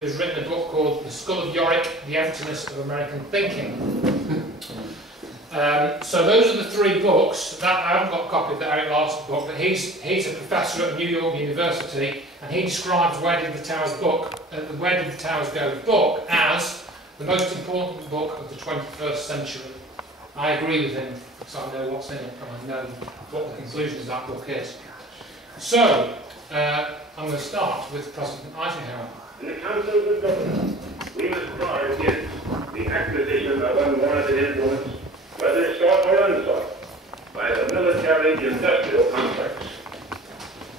Who's written a book called The Skull of Yorick, The Emptiness of American Thinking. So those are the three books. That I haven't got a copy of the Eric Larson book, but he's a professor at New York University, and he describes Where Did the Towers Go book as the most important book of the 21st century. I agree with him, because I know what's in it, and I know what the conclusions of that book is. So, I'm going to start with President Eisenhower. In the councils of government, we must guard against the acquisition of unwarranted influence, whether sought or unsought, by the military-industrial complex.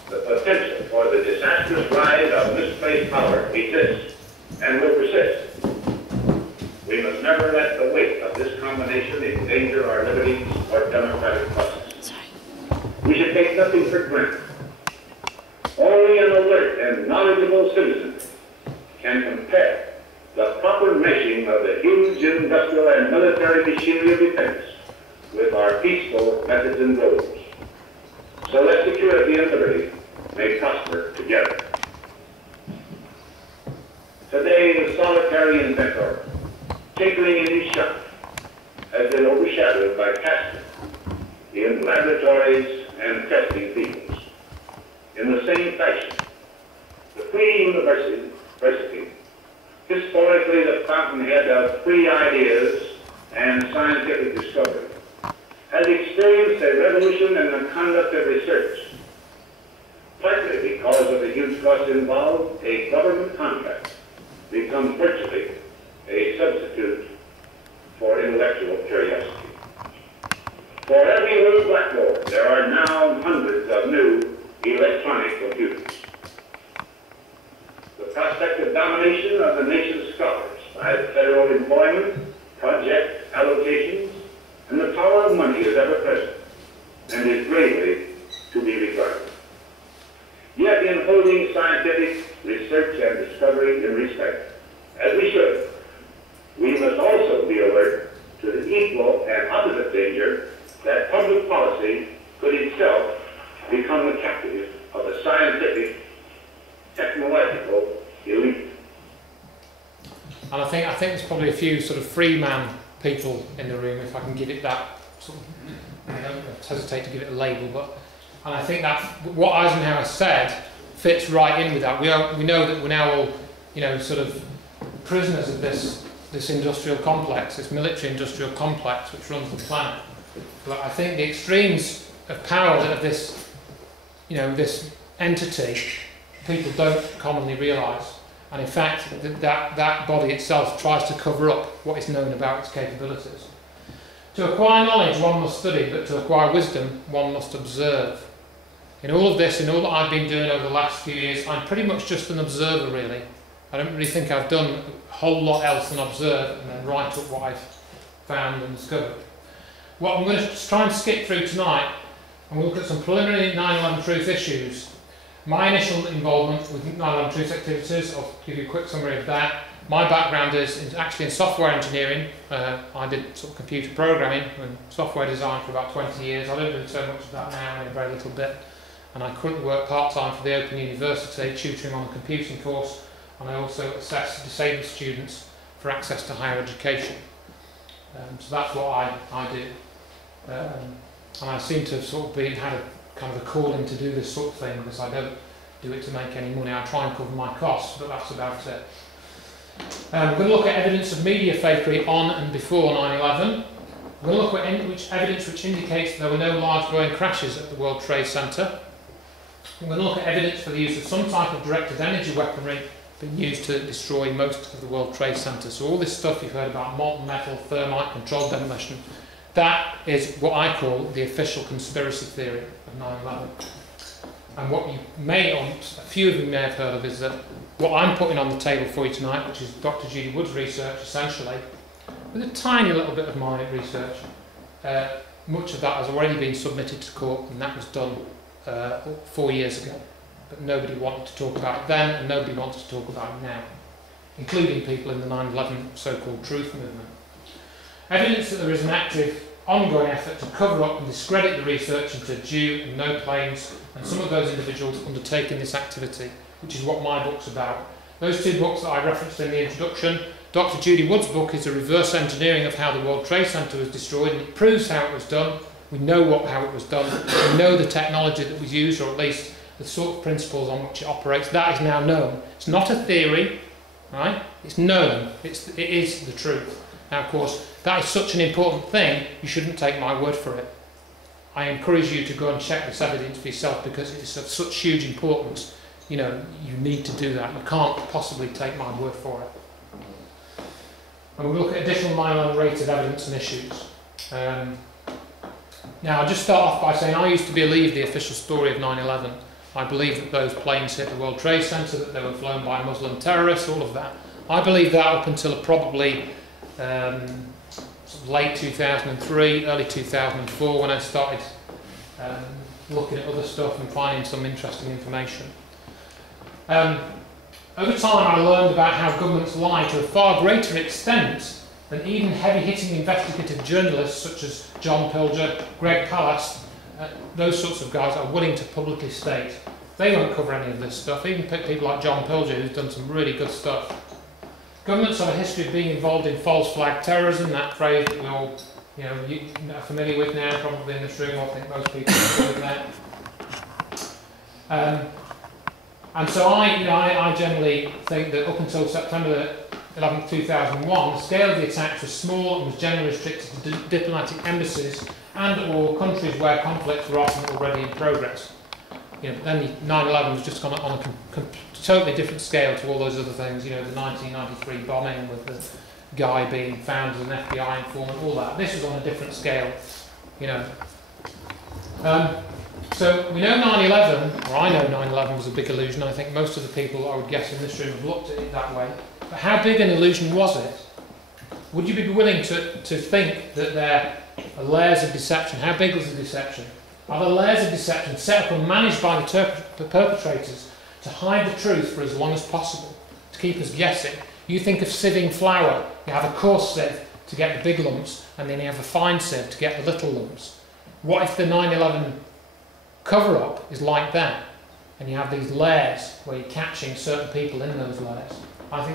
The potential for the disastrous rise of misplaced power exists and will persist. We must never let the weight of this combination endanger our liberties or democratic processes. We should take nothing for granted. Only an alert and knowledgeable citizen can compare the proper meshing of the huge industrial and military machinery of defense with our peaceful methods and goals, so that security and liberty may prosper together. Today, the solitary inventor, tinkering in his shop, has been overshadowed by casting in laboratories and testing fields. In the same fashion, the Free University, historically the fountainhead of free ideas and scientific discovery, has experienced a revolution in the conduct of research. Partly because of the huge costs involved, a government contract becomes virtually a substitute for intellectual curiosity. For every little blackboard, there are now hundreds of new electronic computers. The prospect of domination of the nation's scholars by federal employment, project allocations, and the power of money is ever present and is gravely to be regarded. Yet in holding scientific research and discovery in respect, as we should, we must also be alert to the equal and opposite danger that public policy could itself become the captive of the scientific, technological elite. And I think there's probably a few sort of free man people in the room, if I can give it that sort of, I don't hesitate to give it a label, and I think that what Eisenhower said fits right in with that. We know that we're now all, sort of prisoners of this industrial complex, this military industrial complex which runs the planet. But I think the extremes of power of this, this entity, people don't commonly realise. And in fact, that body itself tries to cover up what is known about its capabilities. To acquire knowledge, one must study, but to acquire wisdom, one must observe. In all of this, in all that I've been doing over the last few years, I'm pretty much just an observer, really. I don't really think I've done a whole lot else than observe and then write up what I've found and discovered. What I'm going to try and skip through tonight, and we'll look at some preliminary 9/11 truth issues. My initial involvement with 9/11 truth activities, I'll give you a quick summary of that. My background is actually in software engineering. I did sort of computer programming and software design for about 20 years. I don't do so much of that now, only a very little bit. And I currently work part-time for the Open University, tutoring on a computing course, and I also assess disabled students for access to higher education. So that's what I do. And I seem to have sort of had a kind of a calling to do this sort of thing, because I don't do it to make any money. I try and cover my costs, but that's about it. We're going to look at evidence of media fakery on and before 9/11. We're going to look at evidence which indicates there were no large Boeing crashes at the World Trade Center. We're going to look at evidence for the use of some type of directed energy weaponry being used to destroy most of the World Trade Center. So all this stuff you've heard about, molten metal, thermite, controlled demolition, that is what I call the official conspiracy theory of 9/11. And what you may, or a few of you may have heard of, is that what I'm putting on the table for you tonight, which is Dr. Judy Wood's research, essentially, with a tiny little bit of my research, much of that has already been submitted to court, and that was done 4 years ago. But nobody wanted to talk about it then, and nobody wants to talk about it now, including people in the 9/11 so-called truth movement. Evidence that there is an active, ongoing effort to cover up and discredit the research into due and no claims, and some of those individuals undertaking this activity, which is what my book's about, Those two books that I referenced in the introduction, Dr. Judy Wood's book is a reverse engineering of how the World Trade Center was destroyed, and it proves how it was done. We know how it was done. We know the technology that was used, or at least the sort of principles on which it operates. That is now known. It's not a theory, right? It's known. It is the truth. Now, of course, that is such an important thing, you shouldn't take my word for it. I encourage you to go and check this evidence for yourself, because it's of such huge importance. You know, you need to do that. You can't possibly take my word for it. And we'll look at additional 9/11 rated evidence and issues. Now, I'll just start off by saying I used to believe the official story of 9/11. I believe that those planes hit the World Trade Center, that they were flown by Muslim terrorists, all of that. I believed that up until probably sort of late 2003, early 2004, when I started looking at other stuff and finding some interesting information. Over time, I learned about how governments lie to a far greater extent than even heavy-hitting investigative journalists such as John Pilger, Greg Palast, those sorts of guys are willing to publicly state. They won't cover any of this stuff, even people like John Pilger, who's done some really good stuff. Governments have a history of being involved in false flag terrorism, that phrase that we all are familiar with now, probably in this room. I think most people are familiar with that. And so I generally think that up until September 11, 2001, the scale of the attacks was small and was generally restricted to diplomatic embassies and or countries where conflicts were often already in progress. But then 9/11 was just on a totally different scale to all those other things. The 1993 bombing with the guy being found as an FBI informant, all that. This was on a different scale, So we know 9/11, or I know 9/11 was a big illusion. I think most of the people, I would guess, in this room have looked at it that way. But how big an illusion was it? Would you be willing to think that there are layers of deception? How big was the deception? Are the layers of deception set up and managed by the perpetrators to hide the truth for as long as possible, to keep us guessing? You think of sieving flour. You have a coarse sieve to get the big lumps, and then you have a fine sieve to get the little lumps. What if the 9/11 cover-up is like that, and you have these layers where you're catching certain people in those layers? I think